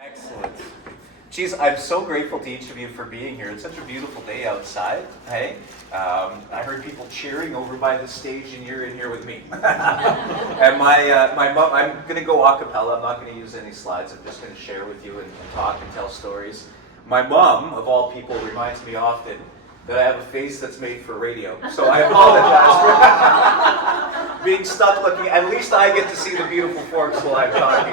Excellent. Geez, I'm so grateful to each of you for being here. It's such a beautiful day outside. Hey, I heard people cheering over by the stage, and you're in here with me. And my mom, I'm going to go a cappella. I'm not going to use any slides. I'm just going to share with you and talk and tell stories. My mom, of all people, reminds me often that I have a face that's made for radio. So I apologize for being stuck looking. At least I get to see the beautiful forks while I'm talking.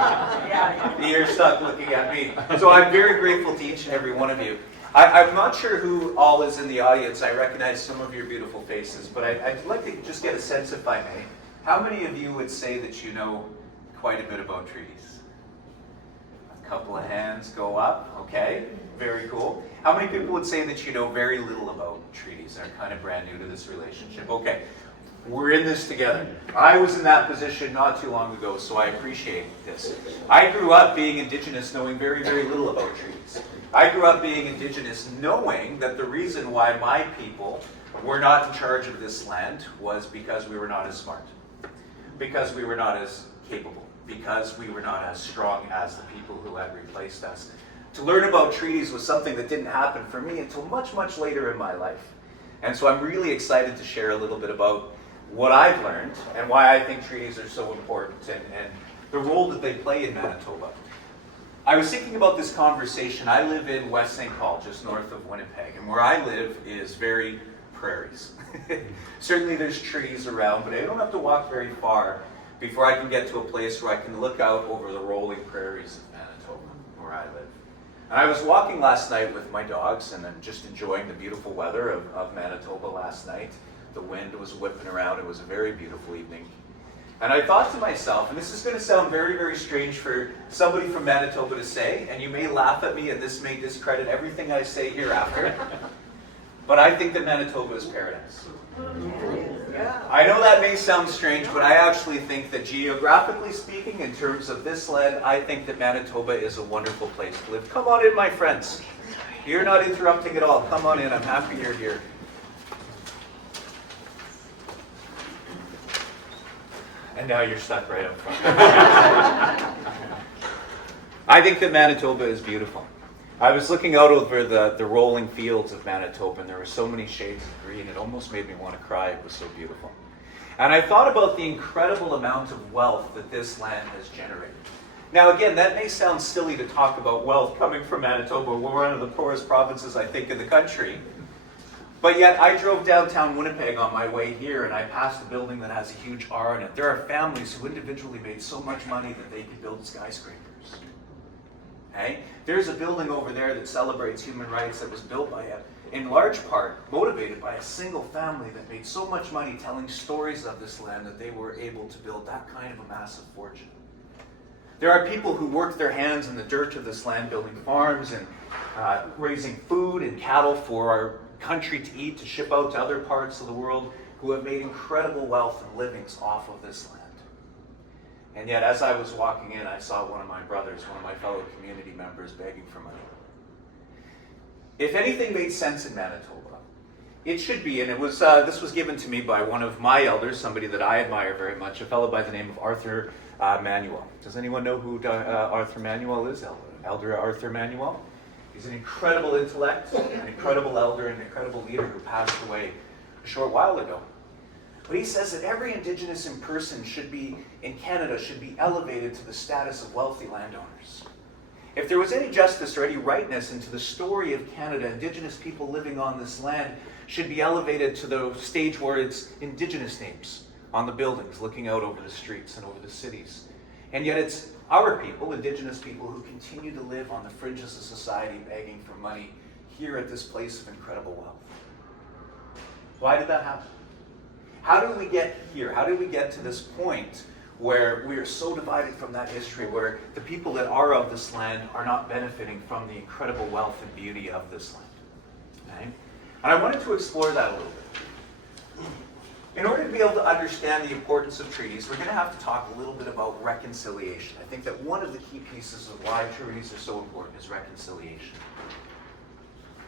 You're stuck looking at me. So I'm very grateful to each and every one of you. I'm not sure who all is in the audience. I recognize some of your beautiful faces, but I'd like to just get a sense, if I may. How many of you would say that you know quite a bit about treaties? A couple of hands go up. Okay, very cool. How many people would say that you know very little about treaties and are kind of brand new to this relationship? Okay, we're in this together. I was in that position not too long ago, so I appreciate this. I grew up being Indigenous, knowing very, very little about treaties. I grew up being Indigenous, knowing that the reason why my people were not in charge of this land was because we were not as smart, because we were not as capable, because we were not as strong as the people who had replaced us. To learn about treaties was something that didn't happen for me until much, much later in my life. And so I'm really excited to share a little bit about what I've learned and why I think treaties are so important and the role that they play in Manitoba. I was thinking about this conversation. I live in West St. Paul, just north of Winnipeg, and where I live is very prairies. Certainly there's trees around, but I don't have to walk very far before I can get to a place where I can look out over the rolling prairies of Manitoba, where I live. And I was walking last night with my dogs, and I'm just enjoying the beautiful weather of Manitoba last night. The wind was whipping around. It was a very beautiful evening. And I thought to myself, and this is going to sound very, very strange for somebody from Manitoba to say, and you may laugh at me, and this may discredit everything I say hereafter, but I think that Manitoba is paradise. I know that may sound strange, but I actually think that geographically speaking, in terms of this land, I think that Manitoba is a wonderful place to live. Come on in, my friends. You're not interrupting at all. Come on in. I'm happy you're here. And now you're stuck right up front. I think that Manitoba is beautiful. I was looking out over the rolling fields of Manitoba, and there were so many shades of green, it almost made me want to cry. It was so beautiful. And I thought about the incredible amount of wealth that this land has generated. Now again, that may sound silly to talk about wealth coming from Manitoba. We're one of the poorest provinces, I think, in the country. But yet, I drove downtown Winnipeg on my way here, and I passed a building that has a huge R in it. There are families who individually made so much money that they could build skyscrapers. Okay? There's a building over there that celebrates human rights that was built by in large part, motivated by a single family that made so much money telling stories of this land that they were able to build that kind of a massive fortune. There are people who work their hands in the dirt of this land, building farms and raising food and cattle for our country to eat, to ship out to other parts of the world, who have made incredible wealth and livings off of this land. And yet, as I was walking in, I saw one of my brothers, one of my fellow community members, begging for money. If anything made sense in Manitoba, it should be, and it was. This was given to me by one of my elders, somebody that I admire very much, a fellow by the name of Arthur Manuel. Does anyone know who Arthur Manuel is? Elder Arthur Manuel? He's an incredible intellect, an incredible elder, and an incredible leader who passed away a short while ago. But he says that every Indigenous person in Canada should be elevated to the status of wealthy landowners. If there was any justice or any rightness into the story of Canada, Indigenous people living on this land should be elevated to the stage where it's Indigenous names on the buildings, looking out over the streets and over the cities. And yet it's our people, Indigenous people, who continue to live on the fringes of society begging for money here at this place of incredible wealth. Why did that happen? How did we get here? How did we get to this point where we are so divided from that history, where the people that are of this land are not benefiting from the incredible wealth and beauty of this land? Okay? And I wanted to explore that a little bit. In order to be able to understand the importance of treaties, we're going to have to talk a little bit about reconciliation. I think that one of the key pieces of why treaties are so important is reconciliation.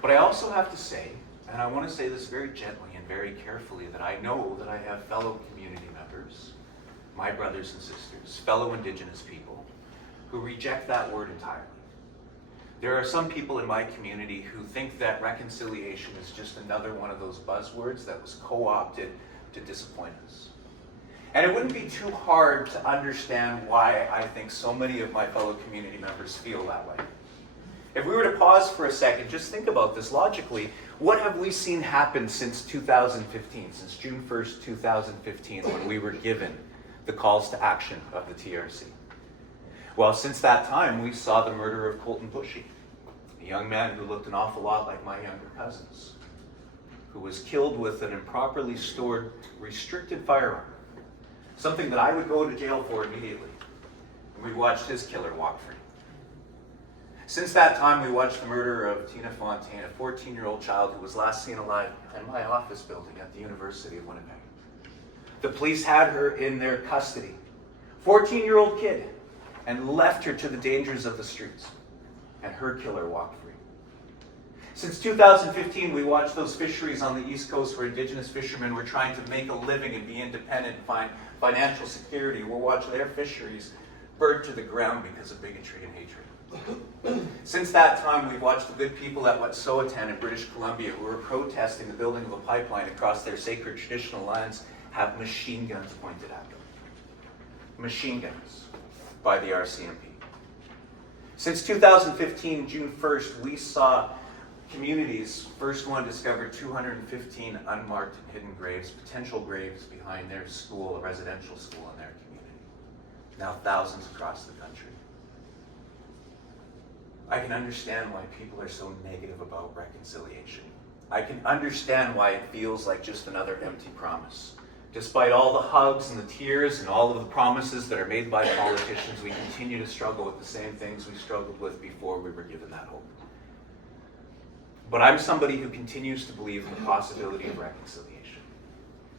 But I also have to say, and I want to say this very gently and very carefully, that I know that I have fellow community members, my brothers and sisters, fellow Indigenous people, who reject that word entirely. There are some people in my community who think that reconciliation is just another one of those buzzwords that was co-opted to disappoint us. And it wouldn't be too hard to understand why I think so many of my fellow community members feel that way. If we were to pause for a second, just think about this logically. What have we seen happen since 2015, since June 1st, 2015, when we were given the calls to action of the TRC? Well, since that time, we saw the murder of Colton Bushy, a young man who looked an awful lot like my younger cousins, who was killed with an improperly stored, restricted firearm, something that I would go to jail for immediately. And we watched his killer walk free. Since that time, we watched the murder of Tina Fontaine, a 14-year-old child who was last seen alive in my office building at the University of Winnipeg. The police had her in their custody, 14-year-old kid, and left her to the dangers of the streets, and her killer walked free. Since 2015, we watched those fisheries on the East Coast where Indigenous fishermen were trying to make a living and be independent and find financial security. We'll watch their fisheries burnt to the ground because of bigotry and hatred. Since that time, we've watched the good people at Wet'suwet'en in British Columbia who were protesting the building of a pipeline across their sacred traditional lands have machine guns pointed at them. Machine guns by the RCMP. Since 2015, June 1st, we saw communities, first one discovered 215 unmarked and hidden graves, potential graves behind their school, a residential school in their community. Now thousands across the country. I can understand why people are so negative about reconciliation. I can understand why it feels like just another empty promise. Despite all the hugs and the tears and all of the promises that are made by politicians, we continue to struggle with the same things we struggled with before we were given that hope. But I'm somebody who continues to believe in the possibility of reconciliation.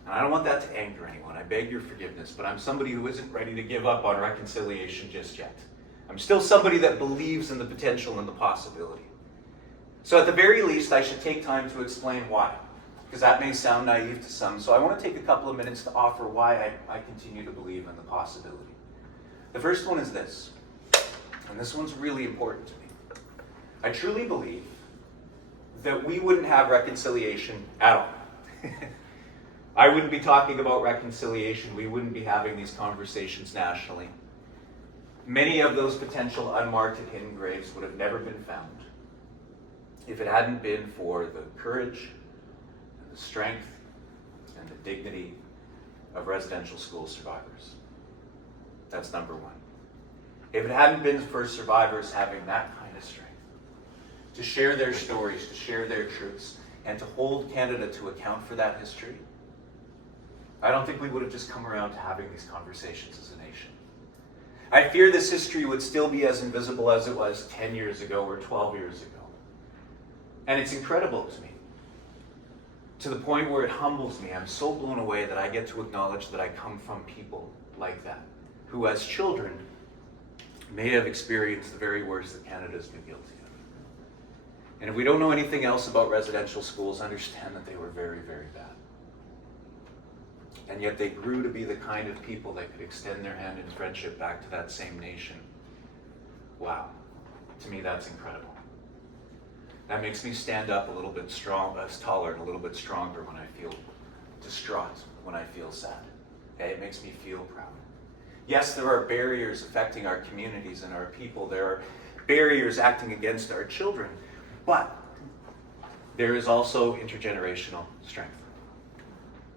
And I don't want that to anger anyone. I beg your forgiveness, but I'm somebody who isn't ready to give up on reconciliation just yet. I'm still somebody that believes in the potential and the possibility. So at the very least, I should take time to explain why, because that may sound naive to some. So I want to take a couple of minutes to offer why I continue to believe in the possibility. The first one is this, and this one's really important to me. I truly believe that we wouldn't have reconciliation at all. I wouldn't be talking about reconciliation. We wouldn't be having these conversations nationally. Many of those potential unmarked and hidden graves would have never been found if it hadn't been for the courage and the strength and the dignity of residential school survivors. That's number one. If it hadn't been for survivors having that kind of strength, to share their stories, to share their truths, and to hold Canada to account for that history, I don't think we would have just come around to having these conversations as a nation. I fear this history would still be as invisible as it was 10 years ago or 12 years ago. And it's incredible to me, to the point where it humbles me. I'm so blown away that I get to acknowledge that I come from people like that, who as children may have experienced the very worst that Canada's been guilty of. And if we don't know anything else about residential schools, understand that they were very, very bad. And yet they grew to be the kind of people that could extend their hand in friendship back to that same nation. Wow. To me, that's incredible. That makes me stand up a little bit taller and a little bit stronger when I feel distraught, when I feel sad. Okay? It makes me feel proud. Yes, there are barriers affecting our communities and our people. There are barriers acting against our children. But there is also intergenerational strength,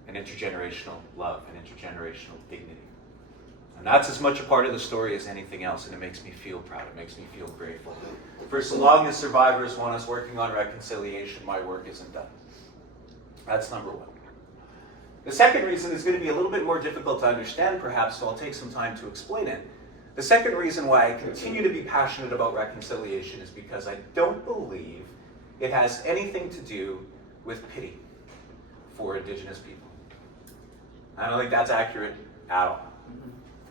and intergenerational love, and intergenerational dignity. And that's as much a part of the story as anything else, and it makes me feel proud. It makes me feel grateful. For so long as survivors want us working on reconciliation, my work isn't done. That's number one. The second reason is going to be a little bit more difficult to understand, perhaps, so I'll take some time to explain it. The second reason why I continue to be passionate about reconciliation is because I don't believe it has anything to do with pity for Indigenous people. I don't think that's accurate at all.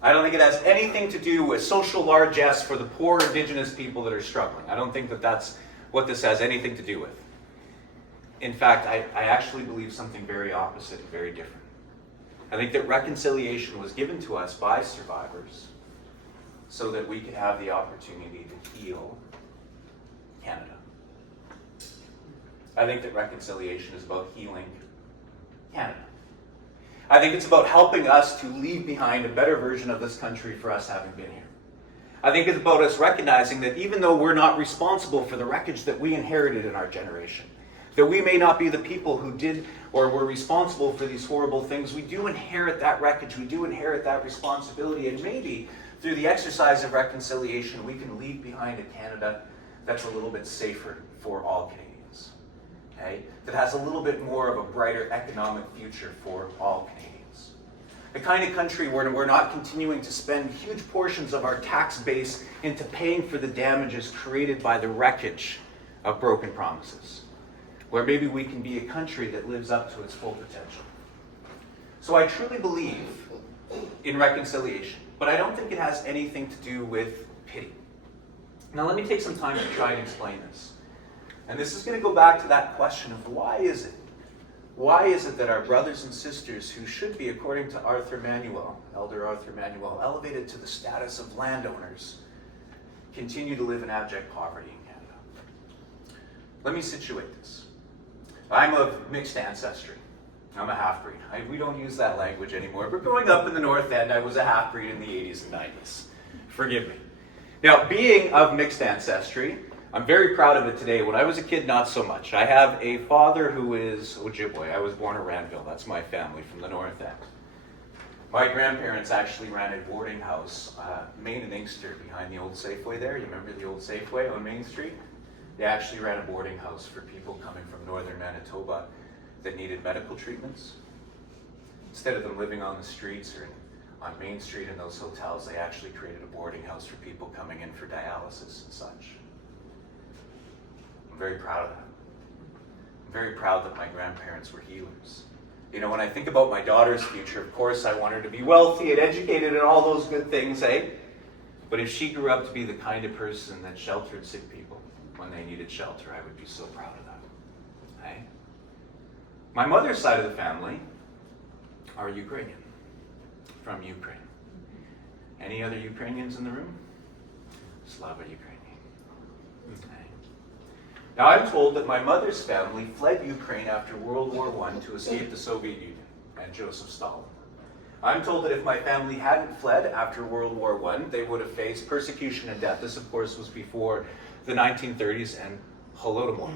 I don't think it has anything to do with social largesse for the poor Indigenous people that are struggling. I don't think that that's what this has anything to do with. In fact, I actually believe something very opposite and very different. I think that reconciliation was given to us by survivors so that we could have the opportunity to heal I think that reconciliation is about healing Canada. I think it's about helping us to leave behind a better version of this country for us having been here. I think it's about us recognizing that even though we're not responsible for the wreckage that we inherited in our generation, that we may not be the people who did or were responsible for these horrible things, we do inherit that wreckage, we do inherit that responsibility, and maybe through the exercise of reconciliation, we can leave behind a Canada that's a little bit safer for all Canadians, okay? That has a little bit more of a brighter economic future for all Canadians. The kind of country where we're not continuing to spend huge portions of our tax base into paying for the damages created by the wreckage of broken promises. Where maybe we can be a country that lives up to its full potential. So I truly believe in reconciliation, but I don't think it has anything to do with pity. Now let me take some time to try and explain this. And this is going to go back to that question of why is it that our brothers and sisters who should be, according to Elder Arthur Manuel, elevated to the status of landowners, continue to live in abject poverty in Canada? Let me situate this. I'm of mixed ancestry. I'm a half-breed. We don't use that language anymore, but growing up in the North End, I was a half-breed in the 80s and 90s. Forgive me. Now, being of mixed ancestry, I'm very proud of it today. When I was a kid, not so much. I have a father who is Ojibwe. I was born in Ranville. That's my family from the North End. My grandparents actually ran a boarding house, Main and Inkster, behind the old Safeway there. You remember the old Safeway on Main Street? They actually ran a boarding house for people coming from northern Manitoba that needed medical treatments. Instead of them living on the streets or on Main Street in those hotels, they actually created a boarding house for people coming in for dialysis and such. I'm very proud of that. I'm very proud that my grandparents were healers. You know, when I think about my daughter's future, of course I want her to be wealthy and educated and all those good things, eh? But if she grew up to be the kind of person that sheltered sick people when they needed shelter, I would be so proud of that. Okay? My mother's side of the family are Ukrainian, from Ukraine. Any other Ukrainians in the room? Slava Ukrainian. Okay. Now I'm told that my mother's family fled Ukraine after World War I to escape the Soviet Union and Joseph Stalin. I'm told that if my family hadn't fled after World War I, they would have faced persecution and death. This, of course, was before the 1930s and Holodomor.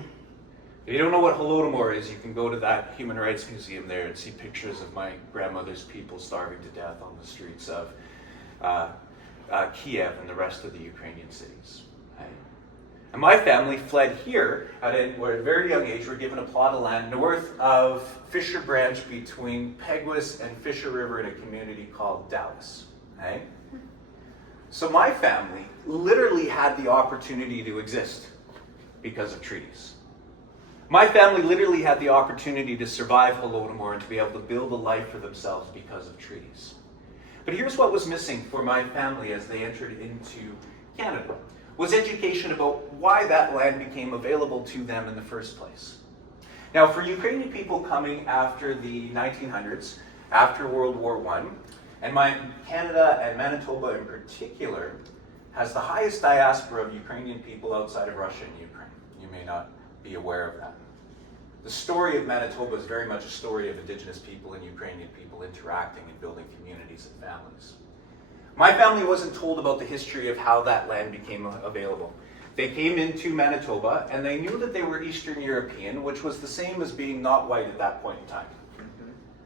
If you don't know what Holodomor is, you can go to that Human Rights Museum there and see pictures of my grandmother's people starving to death on the streets of Kiev and the rest of the Ukrainian cities. Right? And my family fled here at a very young age. We're given a plot of land north of Fisher Branch between Peguis and Fisher River in a community called Dallas. Right? So my family literally had the opportunity to exist because of treaties. My family literally had the opportunity to survive Holodomor and to be able to build a life for themselves because of treaties. But here's what was missing for my family as they entered into Canada, was education about why that land became available to them in the first place. Now, for Ukrainian people coming after the 1900s, after World War I, and Canada and Manitoba in particular has the highest diaspora of Ukrainian people outside of Russia and Ukraine. You may not be aware of that. The story of Manitoba is very much a story of Indigenous people and Ukrainian people interacting and building communities and families. My family wasn't told about the history of how that land became available. They came into Manitoba and they knew that they were Eastern European, which was the same as being not white at that point in time.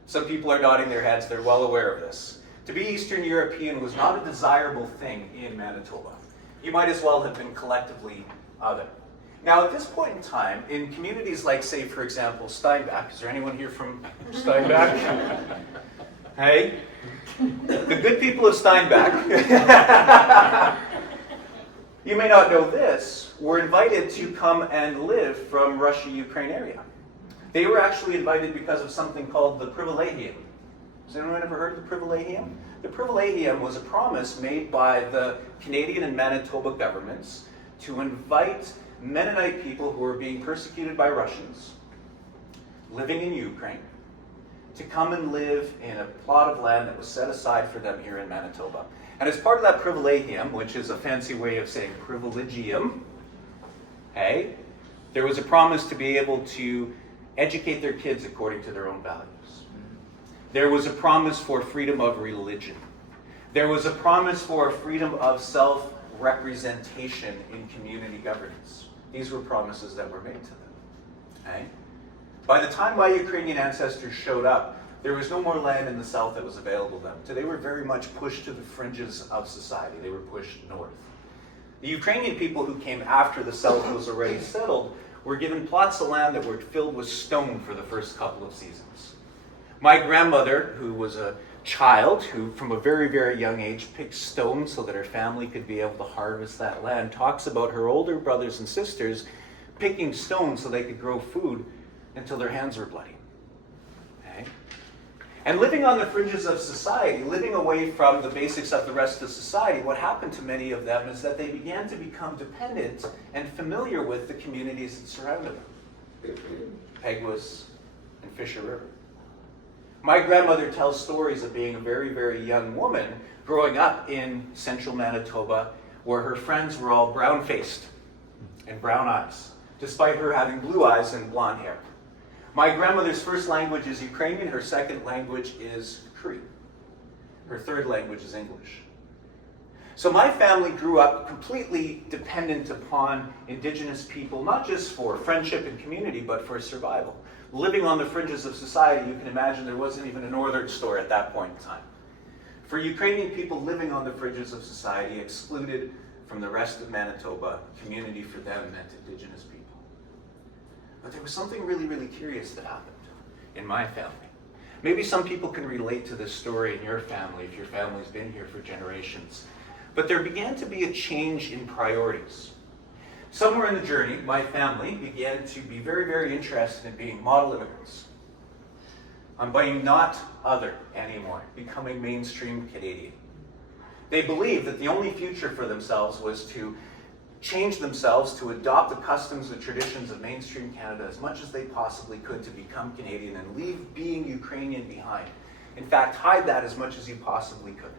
Some people are nodding their heads, they're well aware of this. To be Eastern European was not a desirable thing in Manitoba. You might as well have been collectively other. Now, at this point in time, in communities like, say, for example, Steinbach, is there anyone here from Steinbach? Hey? The good people of Steinbach, you may not know this, were invited to come and live from Russia-Ukraine area. They were actually invited because of something called the privilegium. Has anyone ever heard of the privilegium? The privilegium was a promise made by the Canadian and Manitoba governments to invite Mennonite people who were being persecuted by Russians, living in Ukraine, to come and live in a plot of land that was set aside for them here in Manitoba. And as part of that privilegium, which is a fancy way of saying privilegium, hey, There was a promise to be able to educate their kids according to their own values. There was a promise for freedom of religion. There was a promise for freedom of self-representation in community governance. These were promises that were made to them. Okay? By the time my Ukrainian ancestors showed up, there was no more land in the south that was available to them. So they were very much pushed to the fringes of society. They were pushed north. The Ukrainian people who came after the south was already settled were given plots of land that were filled with stone for the first couple of seasons. My grandmother, who was a child who from a very, very young age picked stones so that her family could be able to harvest that land, talks about her older brothers and sisters picking stones so they could grow food until their hands were bloody. Okay? And living on the fringes of society, living away from the basics of the rest of society, what happened to many of them is that they began to become dependent and familiar with the communities that surrounded them. Peguis and Fisher River. My grandmother tells stories of being a very, very young woman growing up in central Manitoba where her friends were all brown-faced and brown eyes, despite her having blue eyes and blonde hair. My grandmother's first language is Ukrainian, her second language is Cree. Her third language is English. So my family grew up completely dependent upon Indigenous people, not just for friendship and community, but for survival. Living on the fringes of society, you can imagine there wasn't even a northern store at that point in time. For Ukrainian people living on the fringes of society, excluded from the rest of Manitoba, community for them meant Indigenous people. But there was something really, really curious that happened in my family. Maybe some people can relate to this story in your family if your family's been here for generations. But there began to be a change in priorities. Somewhere in the journey, my family began to be very, very interested in being model immigrants. On being not other anymore, becoming mainstream Canadian. They believed that the only future for themselves was to change themselves to adopt the customs and traditions of mainstream Canada as much as they possibly could to become Canadian and leave being Ukrainian behind. In fact, hide that as much as you possibly could.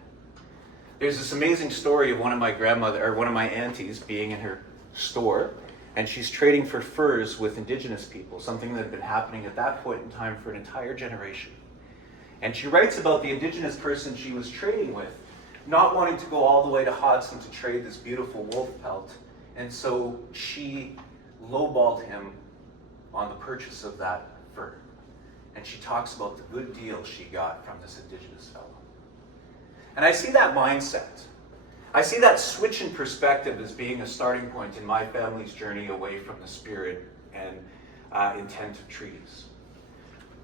There's this amazing story of one of my aunties being in her store, and she's trading for furs with Indigenous people, something that had been happening at that point in time for an entire generation. And she writes about the Indigenous person she was trading with not wanting to go all the way to Hodson to trade this beautiful wolf pelt, and so she lowballed him on the purchase of that fur. And she talks about the good deal she got from this Indigenous fellow. And I see that mindset. I see that switch in perspective as being a starting point in my family's journey away from the spirit and intent of treaties.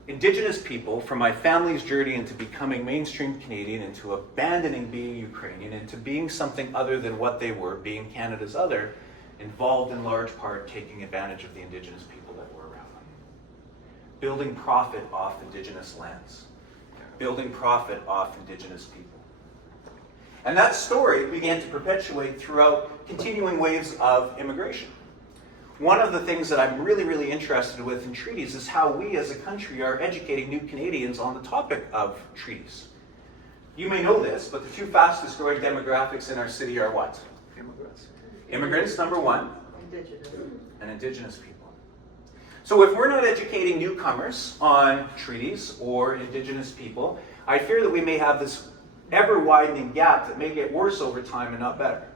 Indigenous people, from my family's journey into becoming mainstream Canadian, into abandoning being Ukrainian, into being something other than what they were, being Canada's other, involved in large part taking advantage of the Indigenous people that were around them. Building profit off Indigenous lands. Building profit off Indigenous people. And that story began to perpetuate throughout continuing waves of immigration. One of the things that I'm really, really interested with in treaties is how we as a country are educating new Canadians on the topic of treaties. You may know this, but the two fastest growing demographics in our city are what? Immigrants. Immigrants, number one. Indigenous. And Indigenous people. So if we're not educating newcomers on treaties or Indigenous people, I fear that we may have this ever-widening gap that may get worse over time and not better.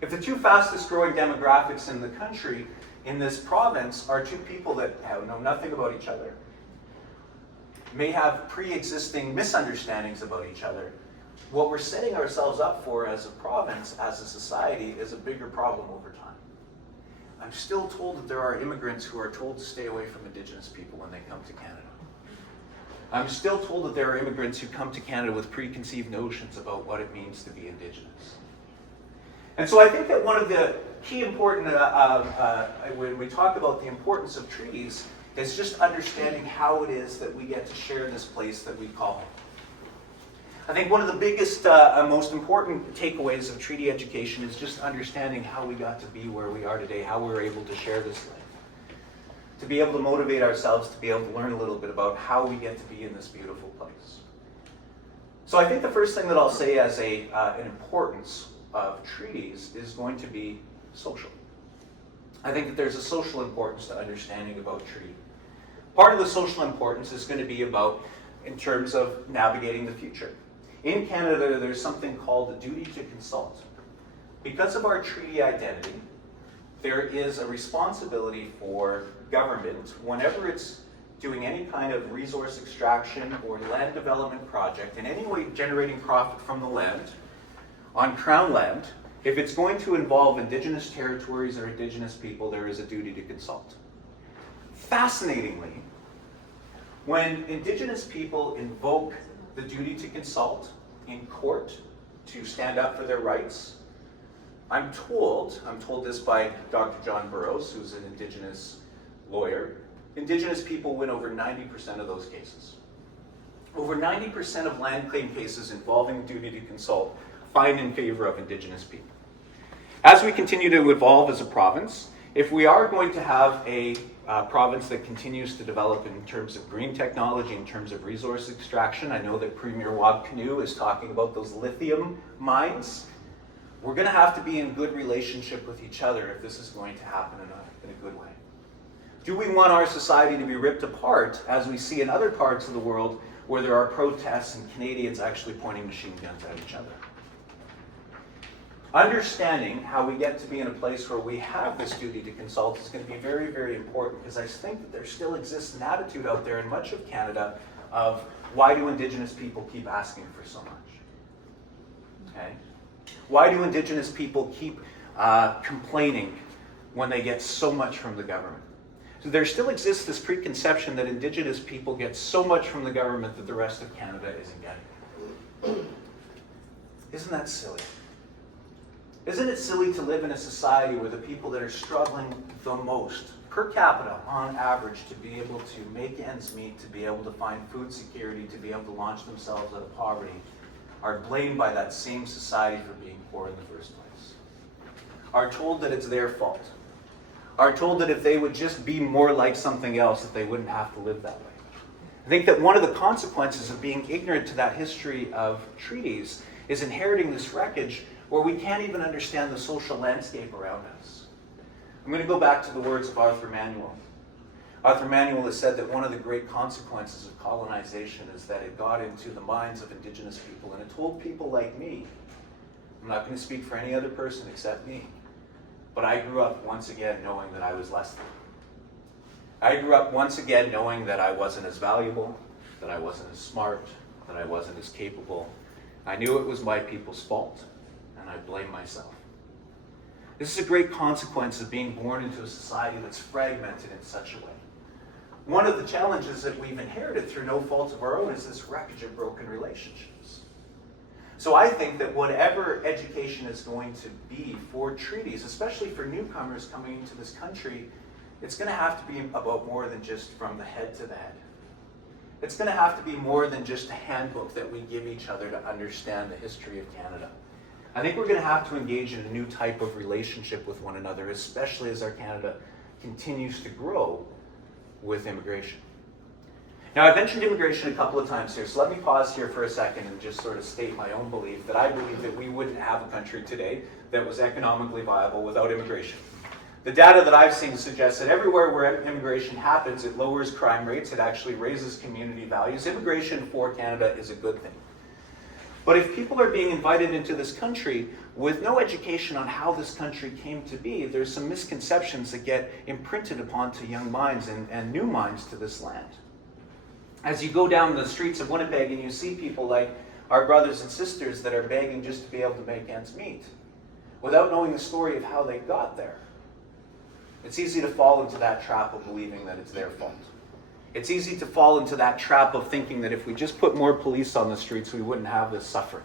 If the two fastest growing demographics in the country, in this province, are two people that know nothing about each other, may have pre-existing misunderstandings about each other, what we're setting ourselves up for as a province, as a society, is a bigger problem over time. I'm still told that there are immigrants who are told to stay away from Indigenous people when they come to Canada. I'm still told that there are immigrants who come to Canada with preconceived notions about what it means to be Indigenous. And so I think that one of the key important, when we talk about the importance of treaties, is just understanding how it is that we get to share this place that we call home. I think one of the biggest, most important takeaways of treaty education is just understanding how we got to be where we are today, how we're able to share this life. To be able to motivate ourselves, to be able to learn a little bit about how we get to be in this beautiful place. So I think the first thing that I'll say as an importance of treaties is going to be social. I think that there's a social importance to understanding about treaty. Part of the social importance is going to be about in terms of navigating the future. In Canada, there's something called the duty to consult. Because of our treaty identity, there is a responsibility for government, whenever it's doing any kind of resource extraction or land development project, in any way generating profit from the land, on Crown land, if it's going to involve Indigenous territories or Indigenous people, there is a duty to consult. Fascinatingly, when Indigenous people invoke the duty to consult in court to stand up for their rights, I'm told this by Dr. John Burroughs, who's an Indigenous lawyer, Indigenous people win over 90% of those cases. Over 90% of land claim cases involving duty to consult find in favor of Indigenous people. As we continue to evolve as a province, if we are going to have a province that continues to develop in terms of green technology, in terms of resource extraction, I know that Premier Wab Kinew is talking about those lithium mines. We're going to have to be in good relationship with each other if this is going to happen in a good way. Do we want our society to be ripped apart as we see in other parts of the world where there are protests and Canadians actually pointing machine guns at each other? Understanding how we get to be in a place where we have this duty to consult is going to be very, very important, because I think that there still exists an attitude out there in much of Canada of why do Indigenous people keep asking for so much? Okay? Why do Indigenous people keep complaining when they get so much from the government? So there still exists this preconception that Indigenous people get so much from the government that the rest of Canada isn't getting. Isn't that silly? Isn't it silly to live in a society where the people that are struggling the most, per capita, on average, to be able to make ends meet, to be able to find food security, to be able to launch themselves out of poverty, are blamed by that same society for being poor in the first place? Are told that it's their fault. Are told that if they would just be more like something else, that they wouldn't have to live that way. I think that one of the consequences of being ignorant to that history of treaties is inheriting this wreckage where we can't even understand the social landscape around us. I'm going to go back to the words of Arthur Manuel. Arthur Manuel has said that one of the great consequences of colonization is that it got into the minds of Indigenous people, and it told people like me, I'm not going to speak for any other person except me, but I grew up once again knowing that I was less than. I grew up once again knowing that I wasn't as valuable, that I wasn't as smart, that I wasn't as capable. I knew it was my people's fault, and I blame myself. This is a great consequence of being born into a society that's fragmented in such a way. One of the challenges that we've inherited through no fault of our own is this wreckage of broken relationships. So I think that whatever education is going to be for treaties, especially for newcomers coming into this country, it's going to have to be about more than just from the head to the head. It's going to have to be more than just a handbook that we give each other to understand the history of Canada. I think we're going to have to engage in a new type of relationship with one another, especially as our Canada continues to grow with immigration. Now, I've mentioned immigration a couple of times here, so let me pause here for a second and just sort of state my own belief that I believe that we wouldn't have a country today that was economically viable without immigration. The data that I've seen suggests that everywhere where immigration happens, it lowers crime rates, it actually raises community values. Immigration for Canada is a good thing. But if people are being invited into this country with no education on how this country came to be, there's some misconceptions that get imprinted upon to young minds and new minds to this land. As you go down the streets of Winnipeg and you see people like our brothers and sisters that are begging just to be able to make ends meet, without knowing the story of how they got there, it's easy to fall into that trap of believing that it's their fault. It's easy to fall into that trap of thinking that if we just put more police on the streets, we wouldn't have this suffering.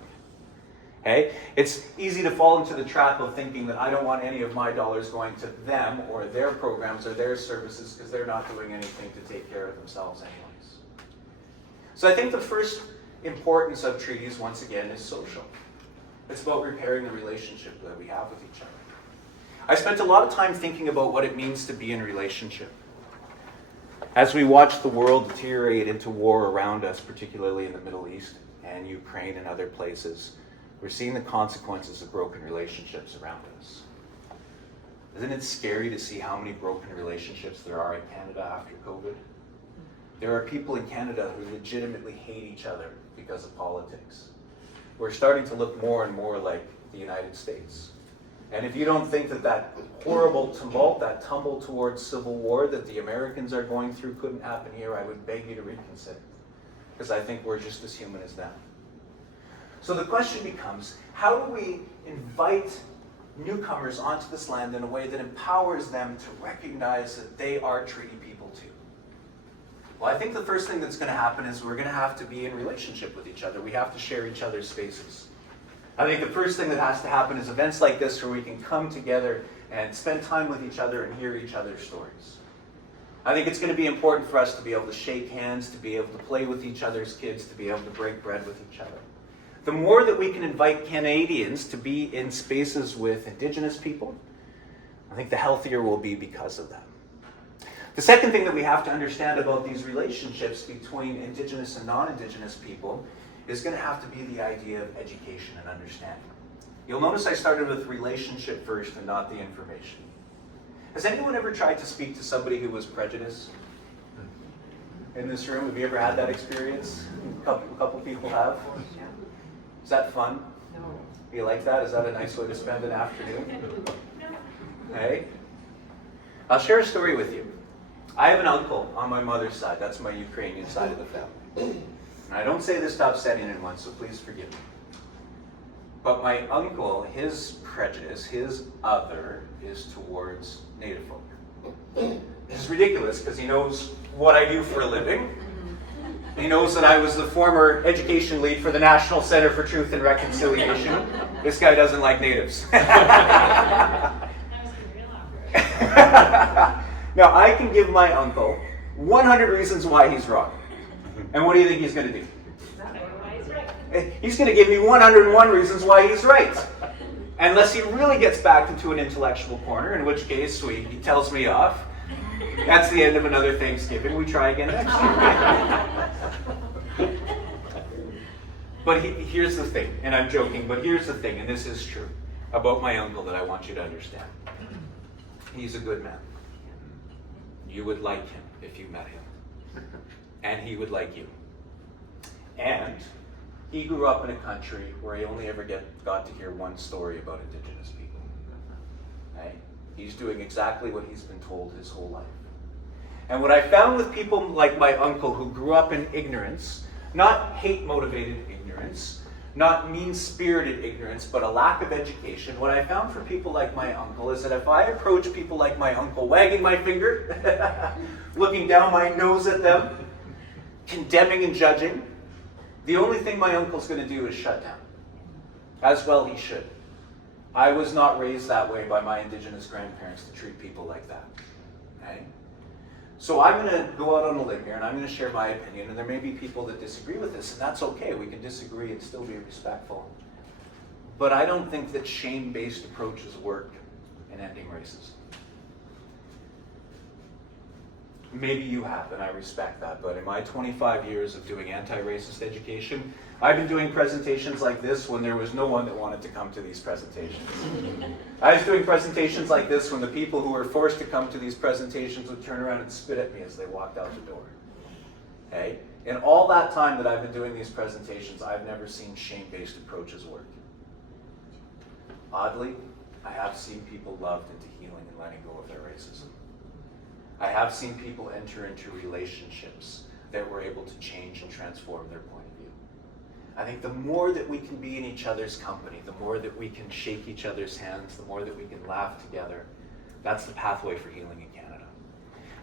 Okay? It's easy to fall into the trap of thinking that I don't want any of my dollars going to them or their programs or their services because they're not doing anything to take care of themselves anyways. So I think the first importance of treaties, once again, is social. It's about repairing the relationship that we have with each other. I spent a lot of time thinking about what it means to be in a relationship. As we watch the world deteriorate into war around us, particularly in the Middle East and Ukraine and other places, we're seeing the consequences of broken relationships around us. Isn't it scary to see how many broken relationships there are in Canada after COVID? There are people in Canada who legitimately hate each other because of politics. We're starting to look more and more like the United States. And if you don't think that that horrible tumult, that tumble towards civil war that the Americans are going through couldn't happen here, I would beg you to reconsider. Because I think we're just as human as them. So the question becomes, how do we invite newcomers onto this land in a way that empowers them to recognize that they are treaty people too? Well, I think the first thing that's going to happen is we're going to have to be in relationship with each other. We have to share each other's spaces. I think the first thing that has to happen is events like this where we can come together and spend time with each other and hear each other's stories. I think it's going to be important for us to be able to shake hands, to be able to play with each other's kids, to be able to break bread with each other. The more that we can invite Canadians to be in spaces with Indigenous people, I think the healthier we'll be because of that. The second thing that we have to understand about these relationships between Indigenous and non-Indigenous people is going to have to be the idea of education and understanding. You'll notice I started with relationship first and not the information. Has anyone ever tried to speak to somebody who was prejudiced? In this room, have you ever had that experience? A couple people have. Is that fun? No. You like that? Is that a nice way to spend an afternoon? Hey? I'll share a story with you. I have an uncle on my mother's side. That's my Ukrainian side of the family. And I don't say this to upset anyone, so please forgive me. But my uncle, his prejudice, his other, is towards Native folk. This is ridiculous because he knows what I do for a living. He knows that I was the former education lead for the National Center for Truth and Reconciliation. This guy doesn't like natives. Now, I can give my uncle 100 reasons why he's wrong. And what do you think he's going to do? He's going to give me 101 reasons why he's right. Unless he really gets backed into an intellectual corner, in which case he tells me off. That's the end of another Thanksgiving. We try again next year. But here's the thing, and I'm joking, but here's the thing, and this is true, about my uncle that I want you to understand. He's a good man. You would like him if you met him. And he would like you. And he grew up in a country where he only ever got to hear one story about Indigenous people. Right? He's doing exactly what he's been told his whole life. And what I found with people like my uncle who grew up in ignorance, not hate-motivated ignorance, not mean-spirited ignorance, but a lack of education, what I found for people like my uncle is that if I approach people like my uncle, wagging my finger, looking down my nose at them, condemning and judging, the only thing my uncle's going to do is shut down. As well he should. I was not raised that way by my Indigenous grandparents to treat people like that. Okay? So I'm going to go out on a limb here and I'm going to share my opinion, and there may be people that disagree with this, and that's okay. We can disagree and still be respectful. But I don't think that shame-based approaches work in ending racism. Maybe you have, and I respect that, but in my 25 years of doing anti-racist education, I've been doing presentations like this when there was no one that wanted to come to these presentations. I was doing presentations like this when the people who were forced to come to these presentations would turn around and spit at me as they walked out the door. Okay? In all that time that I've been doing these presentations, I've never seen shame-based approaches work. Oddly, I have seen people loved into healing and letting go of their racism. I have seen people enter into relationships that were able to change and transform their point of view. I think the more that we can be in each other's company, the more that we can shake each other's hands, the more that we can laugh together, that's the pathway for healing in Canada.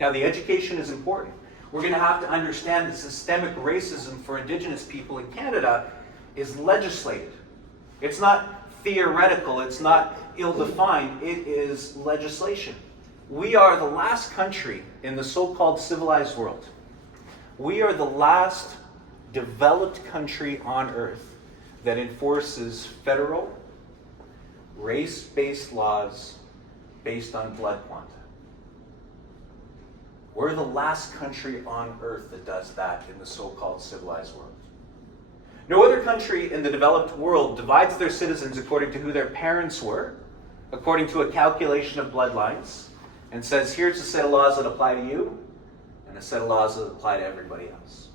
Now, the education is important. We're going to have to understand that systemic racism for Indigenous people in Canada is legislated. It's not theoretical, it's not ill-defined, it is legislation. We are the last country in the so-called civilized world. We are the last developed country on earth that enforces federal, race-based laws based on blood quanta. We're the last country on earth that does that in the so-called civilized world. No other country in the developed world divides their citizens according to who their parents were, according to a calculation of bloodlines and says, here's a set of laws that apply to you and a set of laws that apply to everybody else.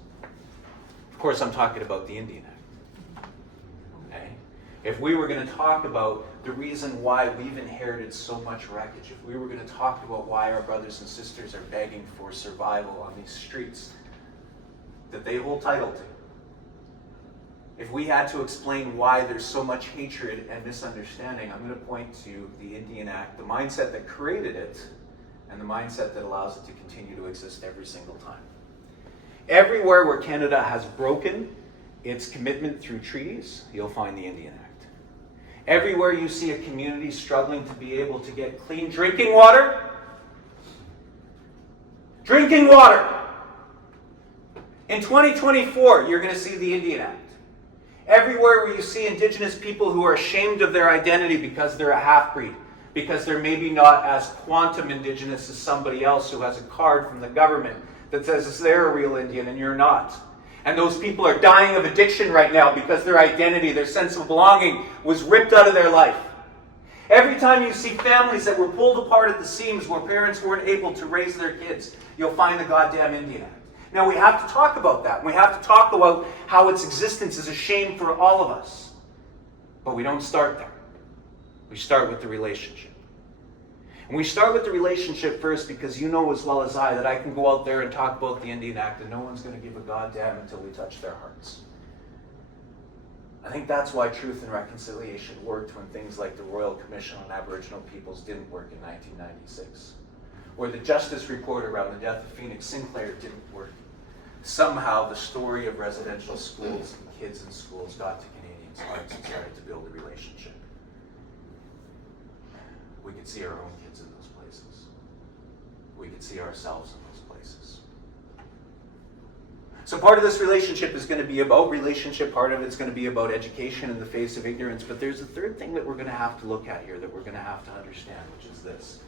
Of course, I'm talking about the Indian Act. Okay? If we were going to talk about the reason why we've inherited so much wreckage, if we were going to talk about why our brothers and sisters are begging for survival on these streets that they hold title to, if we had to explain why there's so much hatred and misunderstanding, I'm going to point to the Indian Act, the mindset that created it, and the mindset that allows it to continue to exist every single time. Everywhere where Canada has broken its commitment through treaties, you'll find the Indian Act. Everywhere you see a community struggling to be able to get clean drinking water, in 2024, you're going to see the Indian Act. Everywhere where you see Indigenous people who are ashamed of their identity because they're a half-breed, because they're maybe not as quantum Indigenous as somebody else who has a card from the government that says they're a real Indian and you're not. And those people are dying of addiction right now because their identity, their sense of belonging was ripped out of their life. Every time you see families that were pulled apart at the seams where parents weren't able to raise their kids, you'll find the goddamn Indian Act. Now, we have to talk about that. We have to talk about how its existence is a shame for all of us. But we don't start there. We start with the relationship. And we start with the relationship first because you know as well as I that I can go out there and talk about the Indian Act and no one's going to give a goddamn until we touch their hearts. I think that's why Truth and Reconciliation worked when things like the Royal Commission on Aboriginal Peoples didn't work in 1996. Or the Justice Report around the death of Phoenix Sinclair didn't work. Somehow the story of residential schools and kids in schools got to Canadians' hearts and started to build a relationship. We could see our own kids in those places. We could see ourselves in those places. So part of this relationship is going to be about relationship, part of it's going to be about education in the face of ignorance, but there's a third thing that we're going to have to look at here that we're going to have to understand, which is this.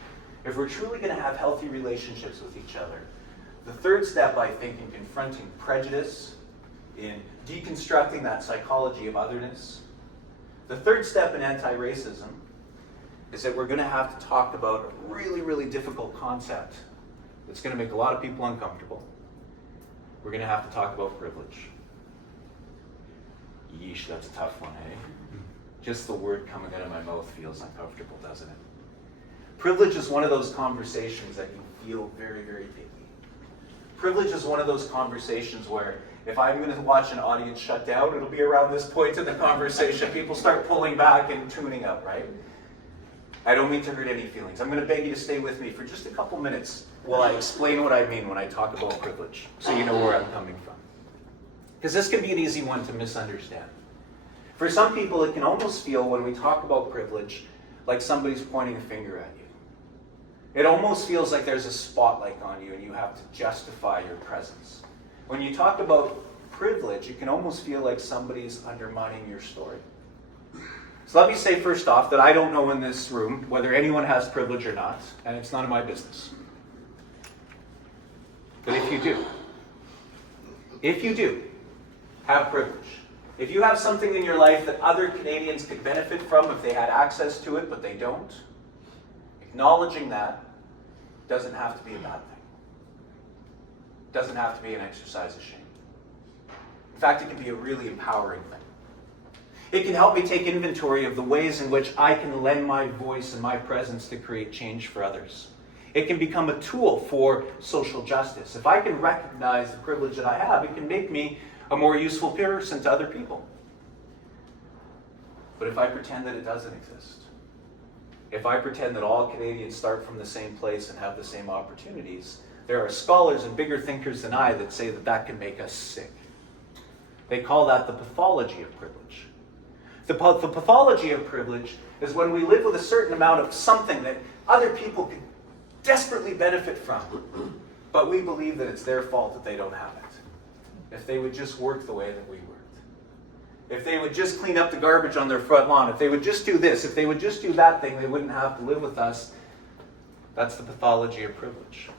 If we're truly going to have healthy relationships with each other, the third step, I think, in confronting prejudice, in deconstructing that psychology of otherness, the third step in anti-racism is that we're going to have to talk about a really, really difficult concept that's going to make a lot of people uncomfortable. We're going to have to talk about privilege. Yeesh, that's a tough one, eh? Just the word coming out of my mouth feels uncomfortable, doesn't it? Privilege is one of those conversations that can feel very, very icky. Privilege is one of those conversations where if I'm going to watch an audience shut down, it'll be around this point in the conversation. People start pulling back and tuning out, right? I don't mean to hurt any feelings. I'm going to beg you to stay with me for just a couple minutes while I explain what I mean when I talk about privilege, so you know where I'm coming from. Because this can be an easy one to misunderstand. For some people, it can almost feel, when we talk about privilege, like somebody's pointing a finger at you. It almost feels like there's a spotlight on you and you have to justify your presence. When you talk about privilege, it can almost feel like somebody's undermining your story. So let me say first off that I don't know in this room whether anyone has privilege or not, and it's none of my business. But if you do have privilege, if you have something in your life that other Canadians could benefit from if they had access to it, but they don't, acknowledging that doesn't have to be a bad thing. It doesn't have to be an exercise of shame. In fact, it can be a really empowering thing. It can help me take inventory of the ways in which I can lend my voice and my presence to create change for others. It can become a tool for social justice. If I can recognize the privilege that I have, it can make me a more useful person to other people. But if I pretend that it doesn't exist, if I pretend that all Canadians start from the same place and have the same opportunities, there are scholars and bigger thinkers than I that say that that can make us sick. They call that the pathology of privilege. The pathology of privilege is when we live with a certain amount of something that other people could desperately benefit from, but we believe that it's their fault that they don't have it. If they would just work the way that we worked. If they would just clean up the garbage on their front lawn, if they would just do this, if they would just do that thing, they wouldn't have to live with us. That's the pathology of privilege.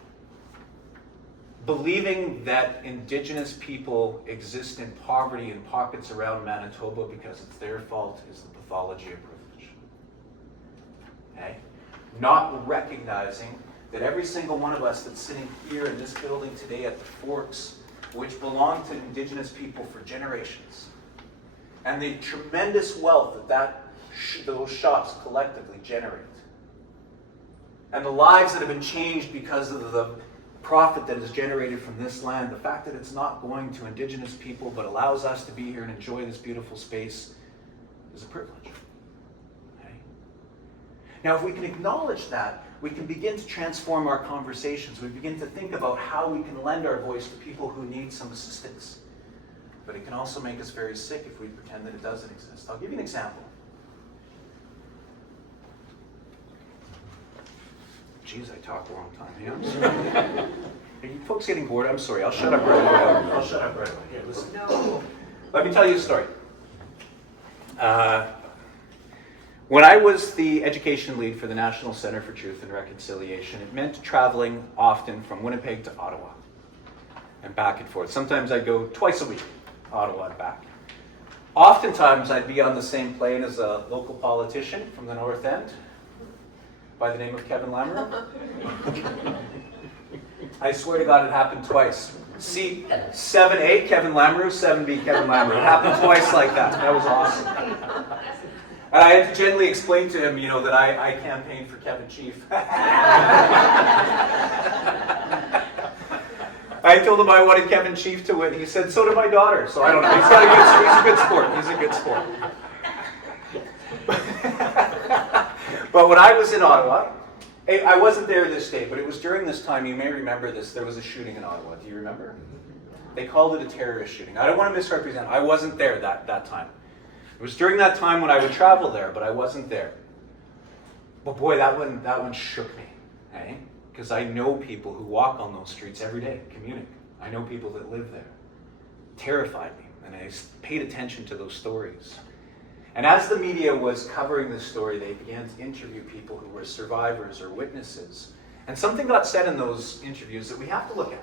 Believing that Indigenous people exist in poverty in pockets around Manitoba because it's their fault is the pathology of privilege. Okay? Not recognizing that every single one of us that's sitting here in this building today at the Forks, which belong to Indigenous people for generations, and the tremendous wealth that those shops collectively generate, and the lives that have been changed because of the profit that is generated from this land, the fact that it's not going to Indigenous people but allows us to be here and enjoy this beautiful space is a privilege. Okay? Now, if we can acknowledge that, we can begin to transform our conversations. We begin to think about how we can lend our voice to people who need some assistance. But it can also make us very sick if we pretend that it doesn't exist. I'll give you an example. Geez, I talk a long time. Yeah, I'm sorry. Are you folks getting bored? I'm sorry. I'll shut up right away. I'll shut up right away. Here, listen. No. Let me tell you a story. When I was the education lead for the National Centre for Truth and Reconciliation, it meant traveling often from Winnipeg to Ottawa and back and forth. Sometimes I'd go twice a week, Ottawa and back. Oftentimes I'd be on the same plane as a local politician from the North End by the name of Kevin Lamoureux. I swear to God it happened twice. Seat 7A, Kevin Lamoureux, 7B, Kevin Lamoureux. It happened twice like that. That was awesome. And I had to gently explain to him, that I campaigned for Kevin Chief. I told him I wanted Kevin Chief to win. He said, so did my daughter. So I don't know. He's a good sport. He's a good sport. But when I was in Ottawa, I wasn't there this day, but it was during this time, you may remember this, there was a shooting in Ottawa. Do you remember? They called it a terrorist shooting. I don't want to misrepresent. I wasn't there that time. It was during that time when I would travel there, but I wasn't there. But boy, that one shook me, eh? Because I know people who walk on those streets every day, commuting. I know people that live there. It terrified me, and I paid attention to those stories. And as the media was covering this story, they began to interview people who were survivors or witnesses. And something got said in those interviews that we have to look at.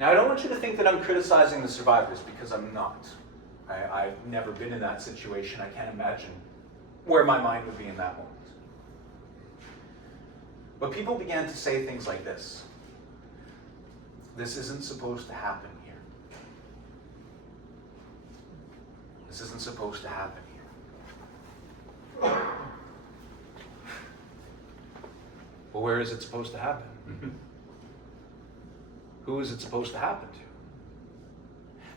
Now, I don't want you to think that I'm criticizing the survivors, because I'm not. I've never been in that situation. I can't imagine where my mind would be in that moment. But people began to say things like this. This isn't supposed to happen here. This isn't supposed to happen here. Well, where is it supposed to happen? Who is it supposed to happen to?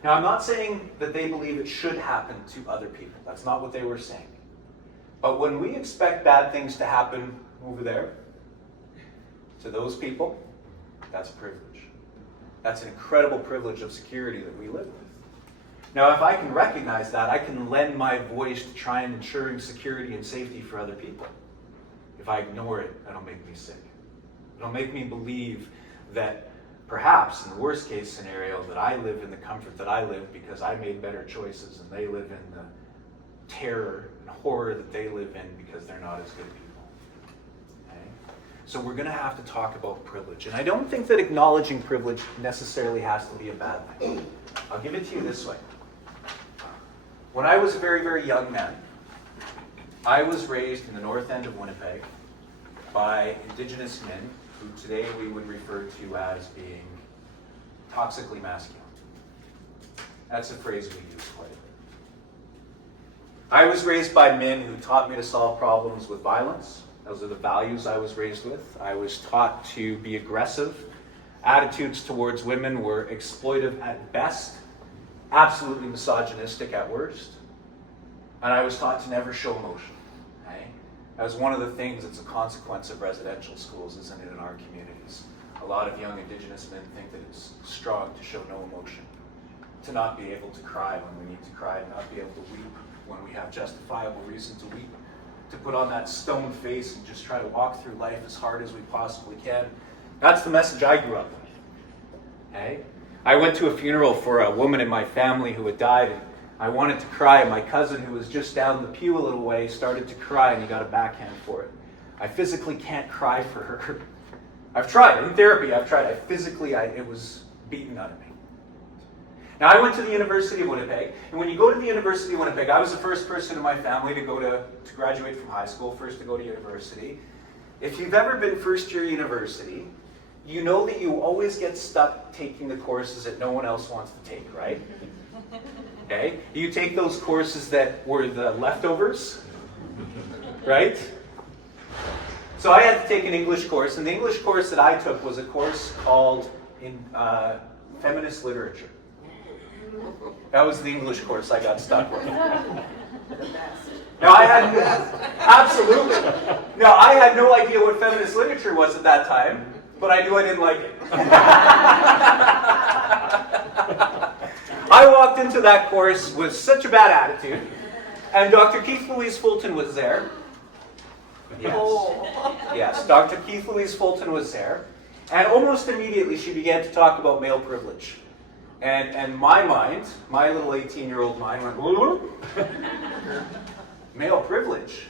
Now, I'm not saying that they believe it should happen to other people. That's not what they were saying. But when we expect bad things to happen over there, to those people, that's a privilege. That's an incredible privilege of security that we live with. Now, if I can recognize that, I can lend my voice to try and ensuring security and safety for other people. If I ignore it, it'll make me sick. It'll make me believe that perhaps, in the worst case scenario, that I live in the comfort that I live because I made better choices and they live in the terror and horror that they live in because they're not as good people. So we're going to have to talk about privilege. And I don't think that acknowledging privilege necessarily has to be a bad thing. I'll give it to you this way. When I was a very, very young man, I was raised in the north end of Winnipeg by Indigenous men who today we would refer to as being toxically masculine. That's a phrase we use quite a bit. I was raised by men who taught me to solve problems with violence. Those are the values I was raised with. I was taught to be aggressive. Attitudes towards women were exploitive at best, absolutely misogynistic at worst. And I was taught to never show emotion. Okay? That was one of the things that's a consequence of residential schools, isn't it, in our communities? A lot of young Indigenous men think that it's strong to show no emotion, to not be able to cry when we need to cry, and not be able to weep when we have justifiable reason to weep, to put on that stone face and just try to walk through life as hard as we possibly can. That's the message I grew up with. Okay? I went to a funeral for a woman in my family who had died, and I wanted to cry. My cousin, who was just down the pew a little way, started to cry, and he got a backhand for it. I physically can't cry for her. I've tried. In therapy, I've tried. It was beaten out of me. Now, I went to the University of Winnipeg, and when you go to the University of Winnipeg, I was the first person in my family to graduate from high school, first to go to university. If you've ever been first year university, you know that you always get stuck taking the courses that no one else wants to take, right? Okay? You take those courses that were the leftovers, right? So I had to take an English course, and the English course that I took was a course called Feminist Literature. That was the English course I got stuck with. Now I had I had no idea what feminist literature was at that time, but I knew I didn't like it. I walked into that course with such a bad attitude, and Dr. Keith Louise Fulton was there. Yes, Dr. Keith Louise Fulton was there, and almost immediately she began to talk about male privilege. And my mind, my little 18-year-old mind went, male privilege.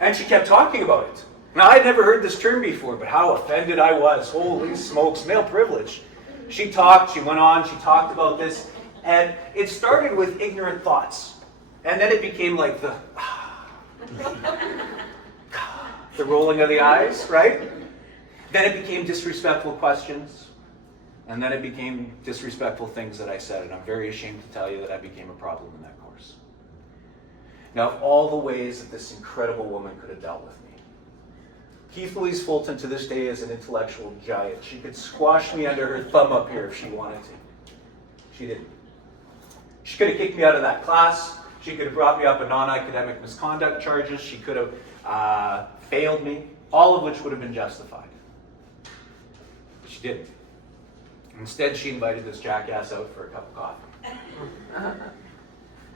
And she kept talking about it. Now, I'd never heard this term before, but how offended I was. Holy smokes, male privilege. She talked, she went on, she talked about this, and it started with ignorant thoughts. And then it became like the rolling of the eyes, right? Then it became disrespectful questions. And then it became disrespectful things that I said, and I'm very ashamed to tell you that I became a problem in that course. Now, of all the ways that this incredible woman could have dealt with me, Keith Louise Fulton to this day is an intellectual giant. She could squash me under her thumb up here if she wanted to. She didn't. She could have kicked me out of that class. She could have brought me up on non-academic misconduct charges. She could have failed me, all of which would have been justified. But she didn't. Instead, she invited this jackass out for a cup of coffee.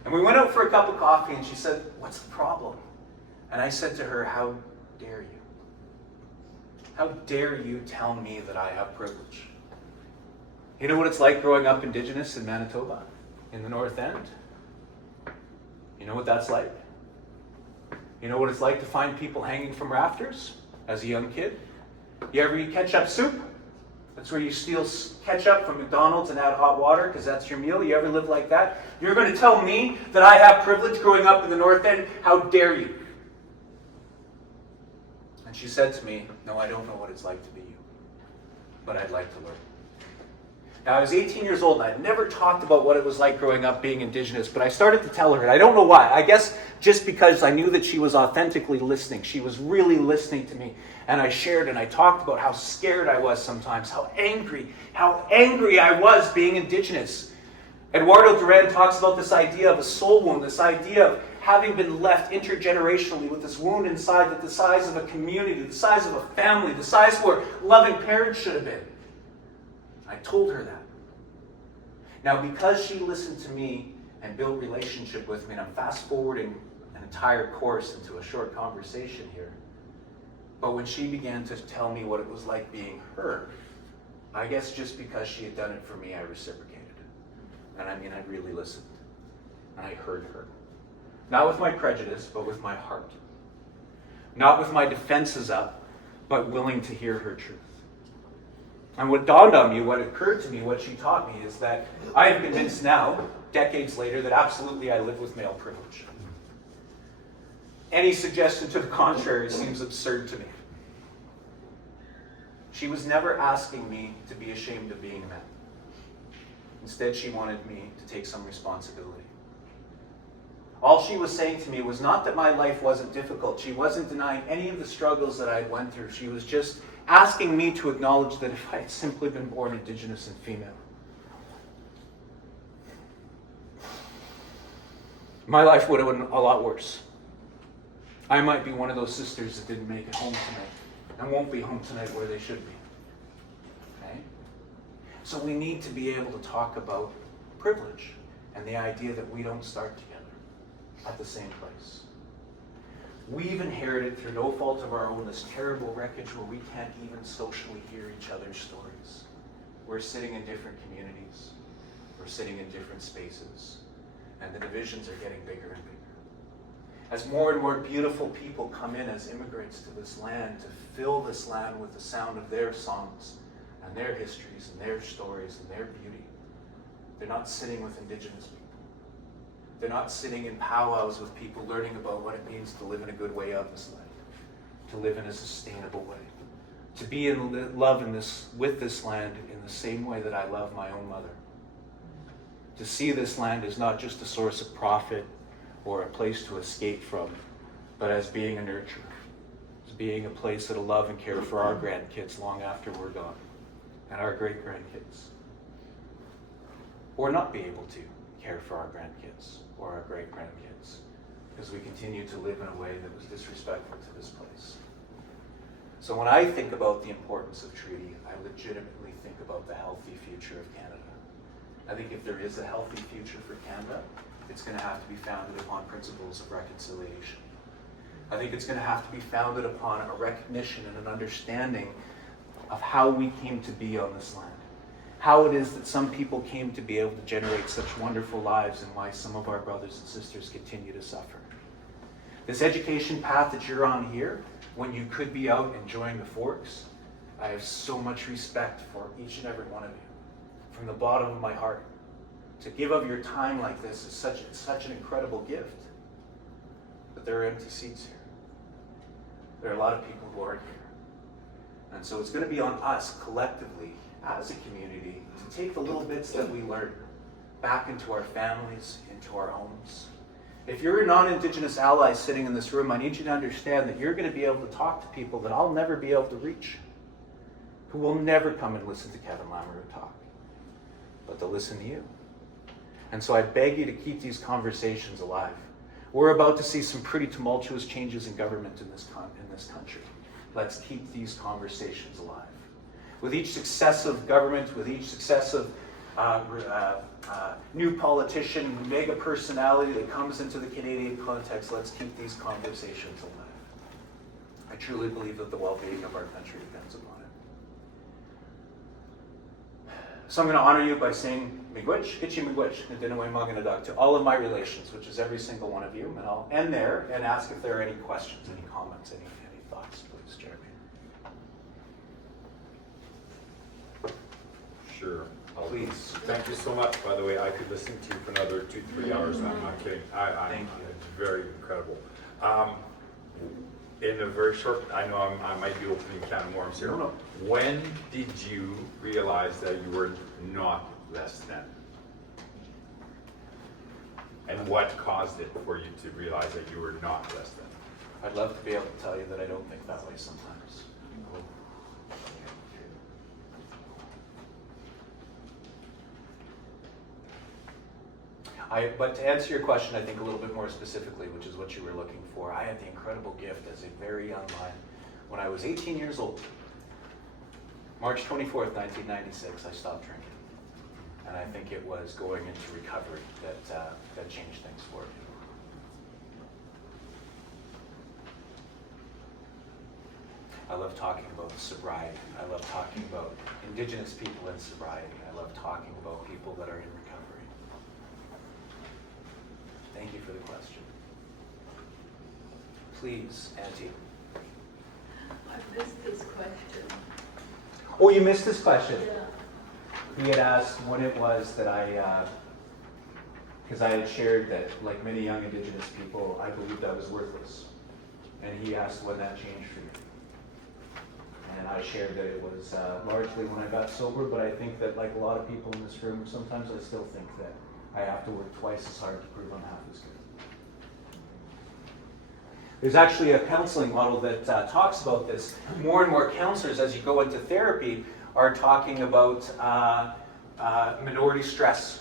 And we went out for a cup of coffee, and she said, "What's the problem?" And I said to her, "How dare you? How dare you tell me that I have privilege? You know what it's like growing up Indigenous in Manitoba, in the North End? You know what that's like? You know what it's like to find people hanging from rafters as a young kid? You ever eat ketchup soup? That's where you steal ketchup from McDonald's and add hot water because that's your meal. You ever live like that? You're going to tell me that I have privilege growing up in the North End? How dare you?" And she said to me, "No, I don't know what it's like to be you, but I'd like to learn." Now, I was 18 years old, and I'd never talked about what it was like growing up being Indigenous, but I started to tell her, and I don't know why. I guess just because I knew that she was authentically listening. She was really listening to me. And I shared and I talked about how scared I was sometimes, how angry I was being Indigenous. Eduardo Duran talks about this idea of a soul wound, this idea of having been left intergenerationally with this wound inside that the size of a community, the size of a family, the size where loving parents should have been. I told her that. Now, because she listened to me and built relationship with me, and I'm fast forwarding an entire course into a short conversation here, but when she began to tell me what it was like being her, I guess just because she had done it for me, I reciprocated. And I mean, I really listened. And I heard her. Not with my prejudice, but with my heart. Not with my defenses up, but willing to hear her truth. And what dawned on me, what occurred to me, what she taught me, is that I am convinced now, decades later, that absolutely I live with male privilege. Any suggestion to the contrary seems absurd to me. She was never asking me to be ashamed of being a man. Instead, she wanted me to take some responsibility. All she was saying to me was not that my life wasn't difficult. She wasn't denying any of the struggles that I went through. She was just asking me to acknowledge that if I had simply been born Indigenous and female, my life would have been a lot worse. I might be one of those sisters that didn't make it home tonight and won't be home tonight where they should be. Okay? So we need to be able to talk about privilege and the idea that we don't start together at the same place. We've inherited, through no fault of our own, this terrible wreckage where we can't even socially hear each other's stories. We're sitting in different communities. We're sitting in different spaces. And the divisions are getting bigger and bigger. As more and more beautiful people come in as immigrants to this land to fill this land with the sound of their songs and their histories and their stories and their beauty, They're not sitting with Indigenous people. They're not sitting in powwows with people learning about what it means to live in a good way on this land, to live in a sustainable way, to be in love with this land in the same way that I love my own mother. To see this land as not just a source of profit or a place to escape from, but as being a nurture, as being a place that'll love and care for our grandkids long after we're gone, and our great-grandkids. Or not be able to care for our grandkids or our great-grandkids, because we continue to live in a way that was disrespectful to this place. So when I think about the importance of treaty, I legitimately think about the healthy future of Canada. I think if there is a healthy future for Canada, it's going to have to be founded upon principles of reconciliation. I think it's going to have to be founded upon a recognition and an understanding of how we came to be on this land. How it is that some people came to be able to generate such wonderful lives and why some of our brothers and sisters continue to suffer. This education path that you're on here, when you could be out enjoying the forks, I have so much respect for each and every one of you. From the bottom of my heart. To give of your time like this is such an incredible gift. But there are empty seats here. There are a lot of people who aren't here. And so it's going to be on us collectively as a community to take the little bits that we learn back into our families, into our homes. If you're a non-Indigenous ally sitting in this room, I need you to understand that you're going to be able to talk to people that I'll never be able to reach, who will never come and listen to Kevin Lamoureux talk, but they'll listen to you. And so I beg you to keep these conversations alive. We're about to see some pretty tumultuous changes in government in this country. Let's keep these conversations alive. With each successive government, with each successive new politician, mega personality that comes into the Canadian context, let's keep these conversations alive. I truly believe that the well-being of our country depends upon it. So I'm going to honor you by saying miigwech, itchy miigwech, nadinaway maganadag to all of my relations, which is every single one of you. And I'll end there and ask if there are any questions, any comments, any thoughts, please, Jeremy. Sure. Please. Thank you so much. By the way, I could listen to you for another 2-3 hours. I'm not kidding. Thank you. It's very incredible. In a very short, I know I might be opening a can of worms here. No. When did you realize that you were not less than? And what caused it for you to realize that you were not less than? I'd love to be able to tell you that I don't think that way sometimes. But to answer your question, I think a little bit more specifically, which is what you were looking for, I had the incredible gift as a very young man. When I was 18 years old, March 24th, 1996, I stopped drinking. And I think it was going into recovery that changed things for me. I love talking about sobriety. I love talking about Indigenous people in sobriety. I love talking about people that are in recovery. Thank you for the question. Please, Auntie. I missed this question. Oh, you missed this question? Yeah. He had asked when it was that because I had shared that, like many young Indigenous people, I believed I was worthless. And he asked when that changed for you. And I shared that it was largely when I got sober, but I think that, like a lot of people in this room, sometimes I still think that I have to work twice as hard to prove I'm half as good. There's actually a counseling model that talks about this. More and more counselors, as you go into therapy, are talking about minority stress,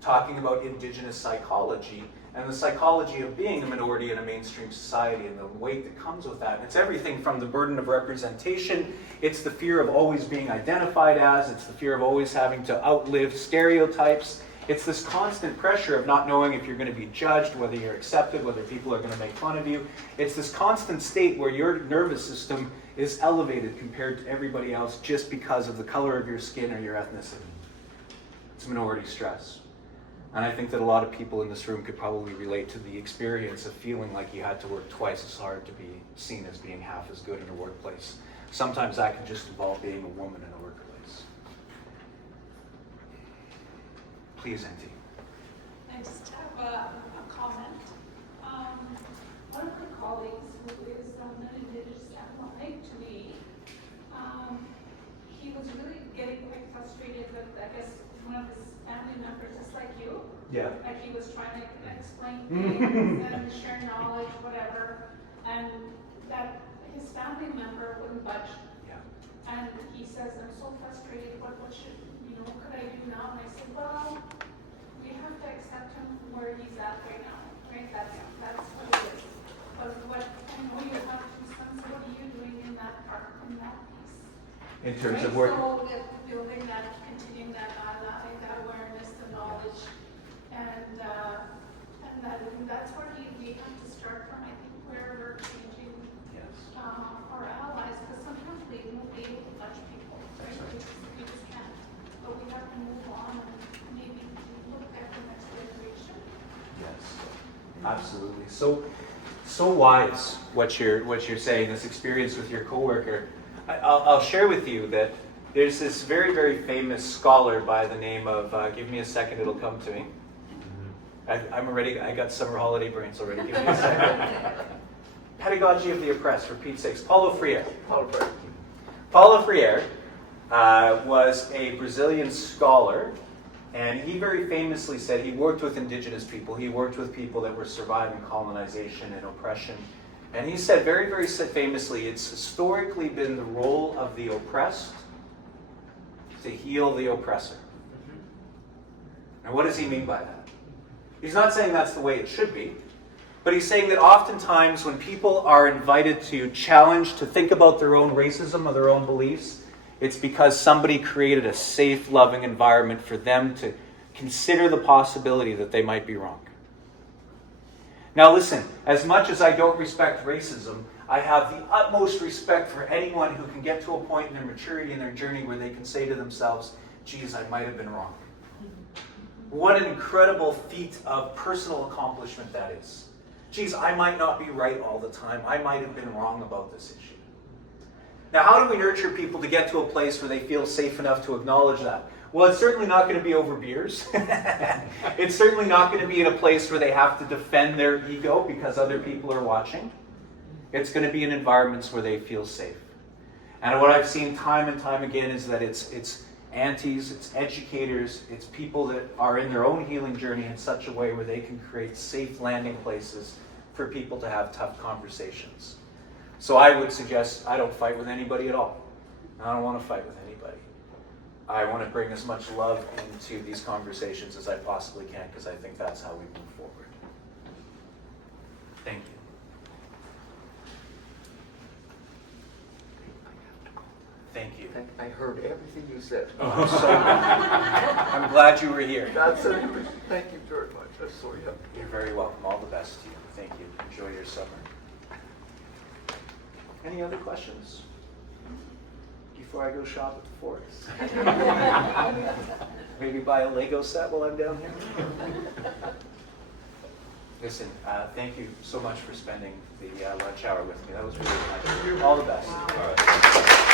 talking about Indigenous psychology, and the psychology of being a minority in a mainstream society and the weight that comes with that. And it's everything from the burden of representation, it's the fear of always being identified as, it's the fear of always having to outlive stereotypes. It's this constant pressure of not knowing if you're going to be judged, whether you're accepted, whether people are going to make fun of you. It's this constant state where your nervous system is elevated compared to everybody else just because of the color of your skin or your ethnicity. It's minority stress. And I think that a lot of people in this room could probably relate to the experience of feeling like you had to work twice as hard to be seen as being half as good in a workplace. Sometimes that can just involve being a woman in a workplace. Please, Auntie. I just have a comment. One of my colleagues who is an Indigenous ally to me, he was really getting quite frustrated with, I guess, one of his family members, just like you. Yeah. Like he was trying to explain things and share knowledge, whatever, and that his family member wouldn't budge. Yeah. And he says, I'm so frustrated, what could I do now? And I said, well, you have to accept him where he's at right now, right? That's what it is. But what, I know you have two sons, what are you doing in that part, in that piece? In terms Right? of work. So building that, continuing that awareness, the knowledge, and that's where we have to start from. I think where we're changing Yes. our allies, because sometimes we won't be able to touch people, right? We just can't. But we have to move on and maybe look at the next generation. Yes, absolutely. So wise what you're saying. This experience with your coworker. I'll share with you that there's this very, very famous scholar by the name of. Give me a second, it'll come to me. I'm already. I got summer holiday brains already. Give me a second. Pedagogy of the oppressed, for Pete's sakes. Paulo Freire. Paulo Freire was a Brazilian scholar. And he very famously said he worked with Indigenous people. He worked with people that were surviving colonization and oppression. And he said very, very famously, it's historically been the role of the oppressed to heal the oppressor. And what does he mean by that? He's not saying that's the way it should be. But he's saying that oftentimes when people are invited to challenge, to think about their own racism or their own beliefs, it's because somebody created a safe, loving environment for them to consider the possibility that they might be wrong. Now listen, as much as I don't respect racism, I have the utmost respect for anyone who can get to a point in their maturity and their journey where they can say to themselves, geez, I might have been wrong. What an incredible feat of personal accomplishment that is. Geez, I might not be right all the time. I might have been wrong about this issue. Now, how do we nurture people to get to a place where they feel safe enough to acknowledge that? Well, it's certainly not going to be over beers. It's certainly not going to be in a place where they have to defend their ego because other people are watching. It's going to be in environments where they feel safe. And what I've seen time and time again is that it's aunties, it's educators, it's people that are in their own healing journey in such a way where they can create safe landing places for people to have tough conversations. So I would suggest I don't fight with anybody at all. I don't want to fight with anybody. I want to bring as much love into these conversations as I possibly can because I think that's how we move forward. Thank you. Thank you. I heard everything you said. I'm so I'm glad you were here. That's it. Thank you very much. That's so yeah. You're very welcome. All the best to you. Thank you. Enjoy your summer. Any other questions? Before I go shop at the forest? Maybe buy a Lego set while I'm down here? Listen, thank you so much for spending the lunch hour with me. That was really nice. All the best. All right.